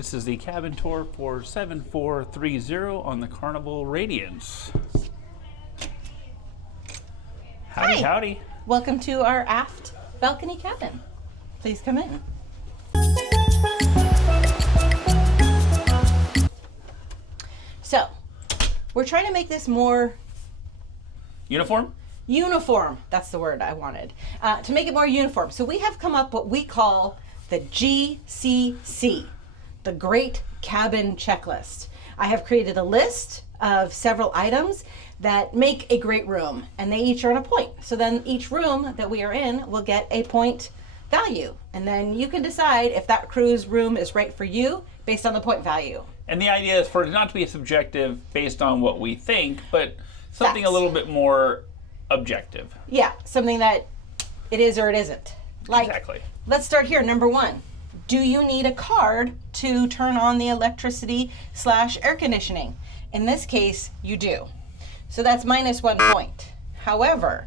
This is the cabin tour for 7430 on the Carnival Radiance. Howdy, Hi. howdy. Welcome to our aft balcony cabin. Please come in. So, we're trying to make this more Uniform? uniform. That's the word I wanted. To make it more uniform. So we have come up what we call the GCC, the Great Cabin Checklist. I have created a list of several items that make a great room, and they each earn a point. So then each room that we are in will get a point value. And then you can decide if that cruise room is right for you based on the point value. And the idea is for it not to be subjective based on what we think, but something Facts. a little bit more objective. Yeah, something that it is or it isn't. Like, Exactly. let's start here. Number one, do you need a card to turn on the electricity / air conditioning? In this case, you do. So that's minus 1 point. However,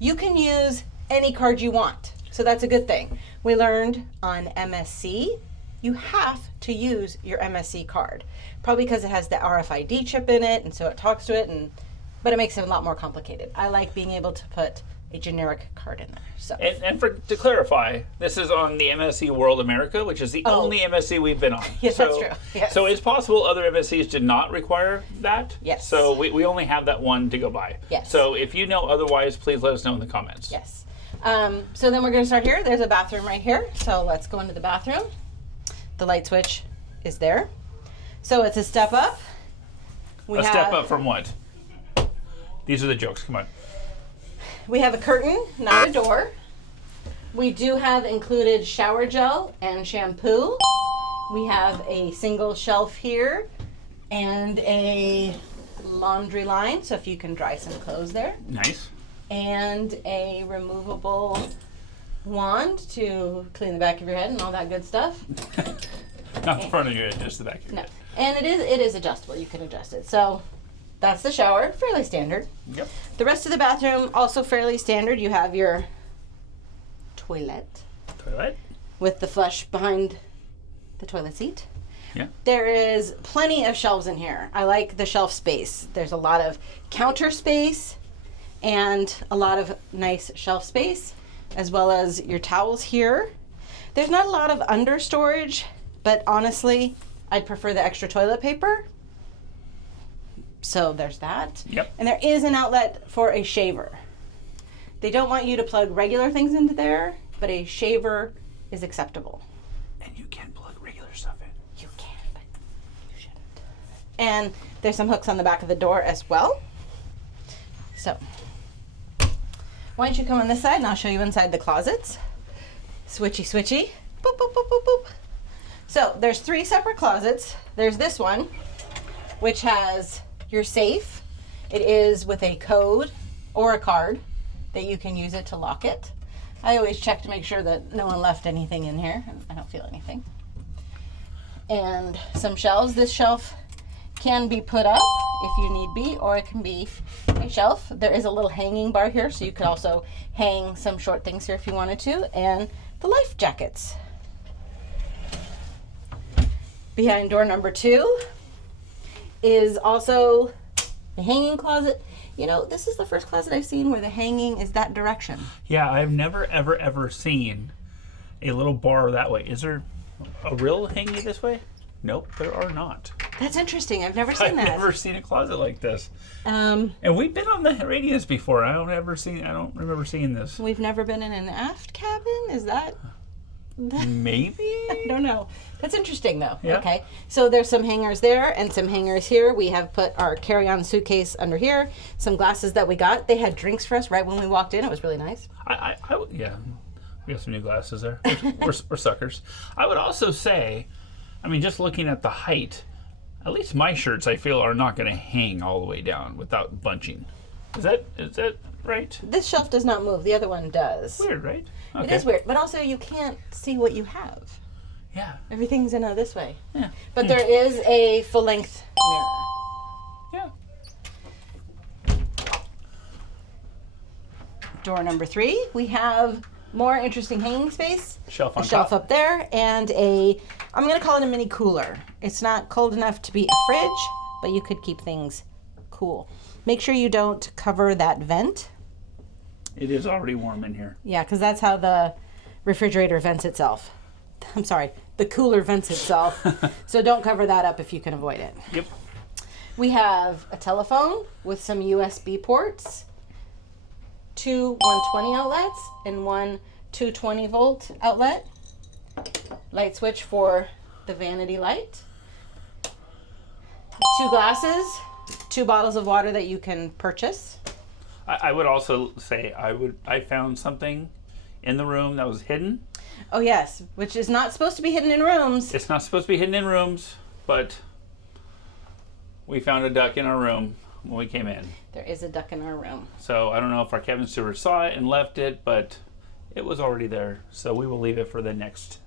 you can use any card you want. So that's a good thing. We learned on MSC, you have to use your MSC card. Probably because it has the RFID chip in it, and so it talks to it, but it makes it a lot more complicated. I like being able to put a generic card in there. So. And to clarify, this is on the MSC World America, which is the only MSC we've been on. Yes, that's true. Yes. So it's possible other MSCs did not require that. Yes. So we only have that one to go by. Yes. So if you know otherwise, please let us know in the comments. Yes. So then we're going to start here. There's a bathroom right here. So let's go into the bathroom. The light switch is there. So it's a step up. Step up from what? These are the jokes. Come on. We have a curtain, not a door. We do have included shower gel and shampoo. We have a single shelf here and a laundry line, so if you can dry some clothes there. Nice. And a removable wand to clean the back of your head and all that good stuff. Not the front of your head, just the back of your No. head. And it is adjustable. You can adjust it. So that's the shower, fairly standard. Yep. The rest of the bathroom, also fairly standard. You have your toilet Toilet. with the flush behind the toilet seat. Yeah. There is plenty of shelves in here. I like the shelf space. There's a lot of counter space and a lot of nice shelf space, as well as your towels here. There's not a lot of under storage, but honestly, I'd prefer the extra toilet paper. So there's that. Yep. And there is an outlet for a shaver. They don't want you to plug regular things into there, but a shaver is acceptable. And you can plug regular stuff in. You can, but you shouldn't. And there's some hooks on the back of the door as well. So, why don't you come on this side and I'll show you inside the closets. Switchy, switchy. Boop, boop, boop, boop, boop. So, there's 3 separate closets. There's this one, which has your safe. It is with a code or a card that you can use it to lock it. I always check to make sure that no one left anything in here. I don't feel anything. And some shelves. This shelf can be put up if you need be, or it can be a shelf. There is a little hanging bar here, so you could also hang some short things here if you wanted to. And the life jackets. Behind door number 2 is also a hanging closet. You know, this is the first closet I've seen where the hanging is that direction. Yeah, I've never, ever seen a little bar that way. Is there a real hanging this way? Nope, there are not. That's interesting. I've never seen I've that. never seen a closet like this. Um, And we've been on the Radiance before. I don't remember seeing this. we've never been in an aft cabin. Is that? Maybe? I don't know. That's interesting though. Yeah. Okay. So there's some hangers there and some hangers here. We have put our carry-on suitcase under here. Some glasses that we got. They had drinks for us right when we walked in. It was really nice. Yeah, we got some new glasses there. We're suckers. I would also say, I mean, just looking at the height, at least my shirts I feel are not going to hang all the way down without bunching. Is that right? This shelf does not move. The other one does. Weird, right? Okay. It is weird, but also you can't see what you have. Yeah. Everything's in this way. Yeah. But there is a full-length mirror. Yeah. Door number 3, we have more interesting hanging space. Shelf on a shelf top. up there, and I'm going to call it a mini cooler. It's not cold enough to be a fridge, but you could keep things cool. Make sure you don't cover that vent. It is already warm in here. Yeah, because that's how the refrigerator vents itself. I'm sorry, the cooler vents itself. So don't cover that up if you can avoid it. Yep. We have a telephone with some USB ports, 2 120 outlets and 1 220 volt outlet. Light switch for the vanity light. 2 glasses, 2 bottles of water that you can purchase. I would also say I found something in the room that was hidden. Oh yes, which is not supposed to be hidden in rooms. It's not supposed to be hidden in rooms, but we found a duck in our room when we came in. There is a duck in our room. So I don't know if our cabin steward saw it and left it, but it was already there. So we will leave it for the next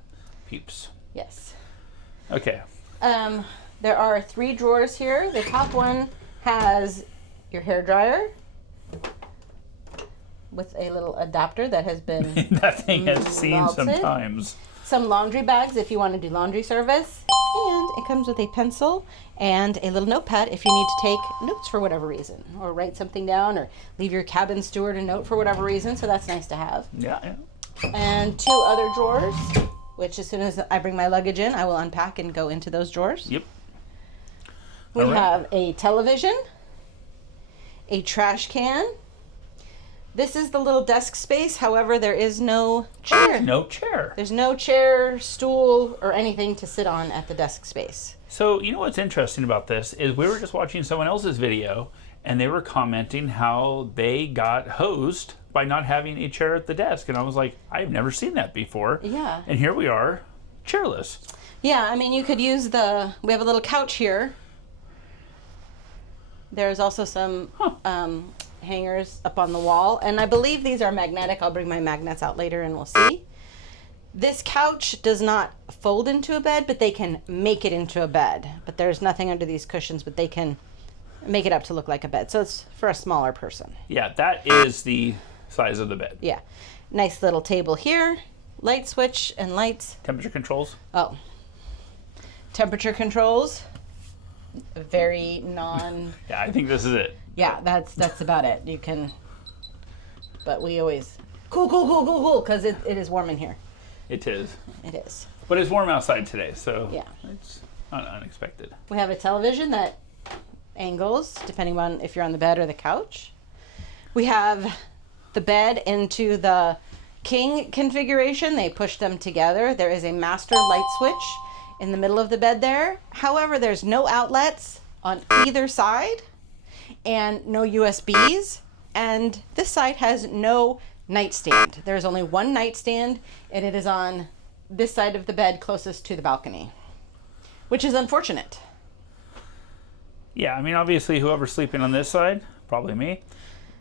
peeps. Yes. Okay. There are 3 drawers here. The top one has your hair dryer with a little adapter that has been That thing has seen some melted. times. Some laundry bags if you want to do laundry service. And it comes with a pencil and a little notepad if you need to take notes for whatever reason, or write something down, or leave your cabin steward a note for whatever reason. So that's nice to have. Yeah. And 2 other drawers, which as soon as I bring my luggage in, I will unpack and go into those drawers. Yep. We All right. have a television, a trash can. This is the little desk space. However, there is no chair. No chair. There's no chair, stool, or anything to sit on at the desk space. So, you know what's interesting about this is we were just watching someone else's video and they were commenting how they got hosed by not having a chair at the desk. And I was like, I've never seen that before. Yeah. And here we are, chairless. Yeah, I mean, you could use we have a little couch here. There's also some hangers up on the wall. And I believe these are magnetic. I'll bring my magnets out later and we'll see. This couch does not fold into a bed, but they can make it into a bed. But there's nothing under these cushions, but they can make it up to look like a bed. So it's for a smaller person. Yeah, that is the size of the bed. Yeah. Nice little table here. Light switch and lights. Temperature controls. Oh. Temperature controls. Very non... Yeah, I think this is it. Yeah, that's about it. You can... But we always... Cool, because it is warm in here. It is. It is. But it's warm outside today, so Yeah. it's not unexpected. We have a television that angles, depending on if you're on the bed or the couch. We have the bed into the king configuration. They push them together. There is a master light switch in the middle of the bed there. However, there's no outlets on either side and no USBs. And this side has no nightstand. There's only one nightstand, and it is on this side of the bed closest to the balcony, which is unfortunate. Yeah, I mean, obviously, whoever's sleeping on this side, probably me,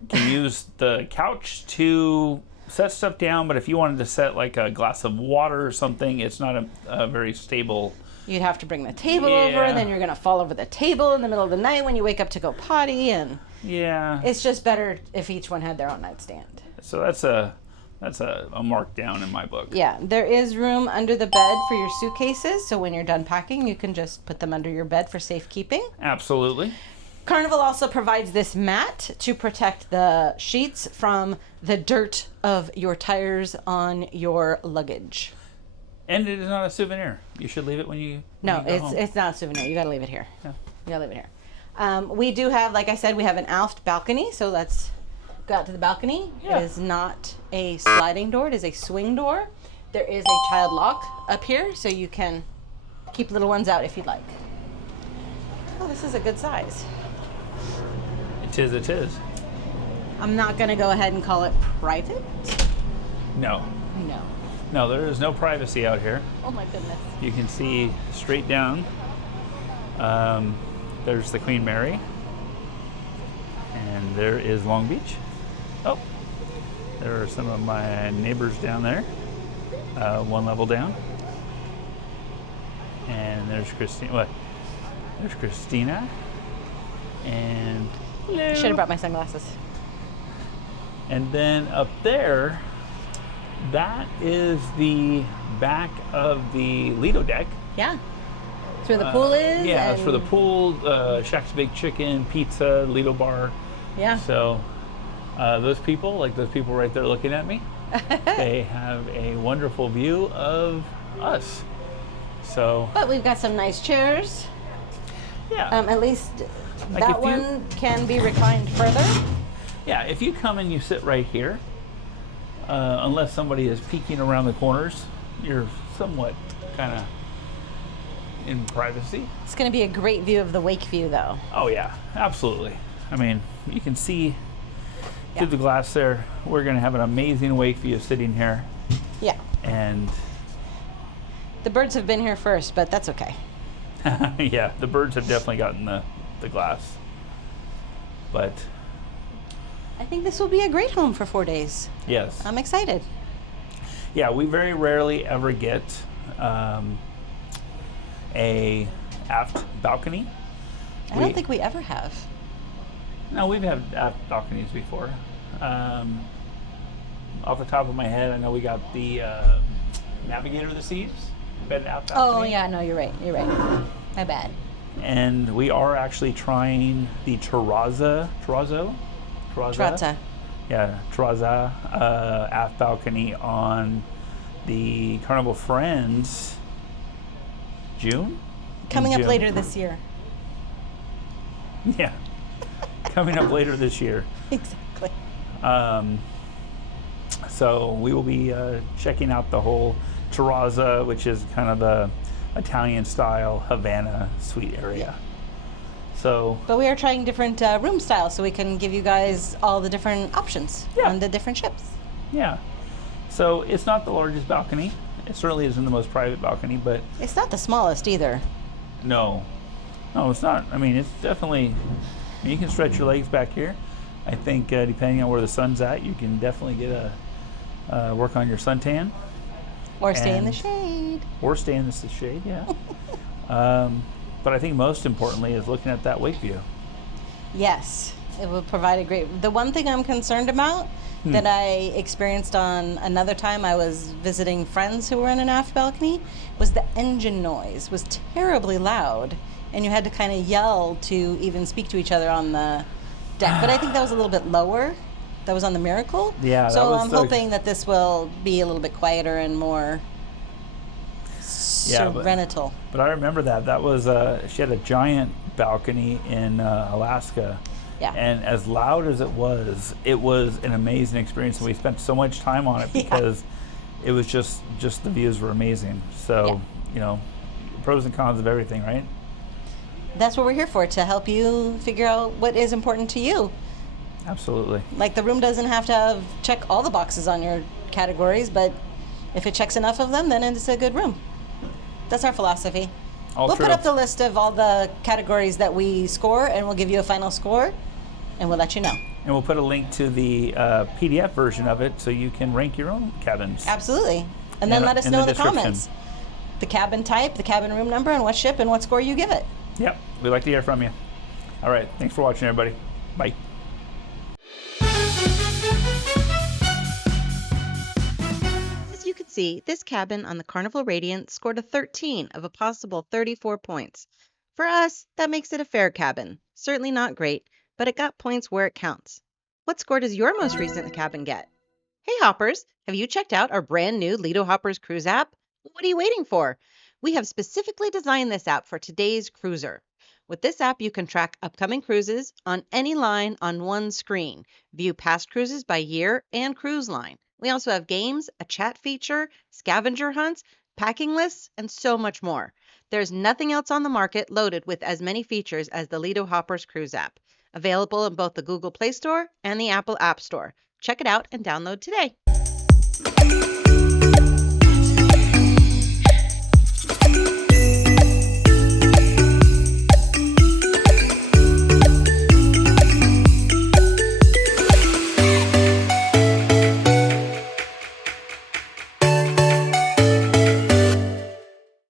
can use the couch to set stuff down. But if you wanted to set like a glass of water or something, it's not a very stable. You'd have to bring the table over, and then you're going to fall over the table in the middle of the night when you wake up to go potty. And Yeah. it's just better if each one had their own nightstand. So that's a mark down in my book. Yeah, there is room under the bed for your suitcases. So when you're done packing, you can just put them under your bed for safekeeping. Absolutely. Carnival also provides this mat to protect the sheets from the dirt of your tires on your luggage. And it is not a souvenir. You should leave it when you No, when you go home. it's not a souvenir. You got to leave it here. Yeah. You got to leave it here. We do have, like I said, we have an aft balcony. So let's go out to the balcony. Yeah. It is not a sliding door. It is a swing door. There is a child lock up here, so you can keep little ones out if you'd like. Oh, this is a good size. It is. I'm not going to go ahead and call it private. No. No. No, there is no privacy out here. Oh my goodness. You can see straight down. There's the Queen Mary. And there is Long Beach. Oh, there are some of my neighbors down there. One level down. And there's Christina. What? There's Christina. And hello. Should have brought my sunglasses. And then up there That is the back of the Lido deck. Yeah. It's where the pool is. Yeah, it's and- for the pool, Shack's Big Chicken, pizza, Lido bar. Yeah. So those people right there looking at me, they have a wonderful view of us. So But we've got some nice chairs. yeah, At least Like that if you- one can be reclined further. yeah. If you come and you sit right here, unless somebody is peeking around the corners, you're somewhat kind of in privacy. It's going to be a great view of the wake view, though. Oh yeah, absolutely. I mean, you can see Yeah. through the glass there. We're going to have an amazing wake view sitting here, Yeah. and The birds have been here first, but that's okay. yeah, the birds have definitely gotten the glass. But I think this will be a great home for 4 days. yes, I'm excited. yeah, we very rarely ever get a aft balcony. I don't think we ever have. No, we've had aft balconies before. Off the top of my head, I know we got the Navigator of the Seas, bed and aft balcony. Oh, yeah, no, you're right. You're right. My bad. And we are actually trying the Terrazza. Yeah, Terrazza aft balcony on the Carnival Friends June? Coming In up June. later this year. Yeah, coming up later this year. Exactly. So we will be checking out the whole Terrazza, which is kind of the Italian style Havana suite area. So But we are trying different room styles so we can give you guys all the different options Yeah. on the different ships. yeah, so it's not the largest balcony. It certainly isn't the most private balcony, but It's not the smallest either. no, it's not. I mean, it's definitely. You can stretch your legs back here. I think depending on where the sun's at, you can definitely get a work on your suntan Or stay in the And- shade. or stay in the shade. Yeah. But I think most importantly is looking at that wake view. Yes, it will provide a great. The one thing I'm concerned about that I experienced on another time I was visiting friends who were in an aft balcony was the engine noise was terribly loud, and you had to kind of yell to even speak to each other on the deck. But I think that was a little bit lower. That was on the Miracle. Yeah, that So was I'm the- hoping that this will be a little bit quieter and more Yeah, but- serental. But I remember that was she had a giant balcony in Alaska. Yeah. And as loud as it was an amazing experience, and we spent so much time on it Yeah. because it was just the views were amazing. So Yeah. you know, pros and cons of everything, right? That's what we're here for, to help you figure out what is important to you. Absolutely. Like, the room doesn't have to check all the boxes on your categories, but if it checks enough of them, then it's a good room. That's our philosophy. All We'll true. put up the list of all the categories that we score, and we'll give you a final score, and we'll let you know. And we'll put a link to the PDF version of it so you can rank your own cabins. Absolutely. And then In- let us in know the in the description. comments the cabin type, the cabin room number, and what ship and what score you give it. Yep. We'd like to hear from you. All right. Thanks for watching, everybody. Bye. As you can see, this cabin on the Carnival Radiance scored a 13 of a possible 34 points. For us, that makes it a fair cabin. Certainly not great, but it got points where it counts. What score does your most recent cabin get? Hey Hoppers, have you checked out our brand new Lido Hoppers cruise app? What are you waiting for? We have specifically designed this app for today's cruiser. With this app, you can track upcoming cruises on any line on one screen, view past cruises by year and cruise line. We also have games, a chat feature, scavenger hunts, packing lists, and so much more. There's nothing else on the market loaded with as many features as the Lido Hoppers cruise app. Available in both the Google Play Store and the Apple App Store. Check it out and download today.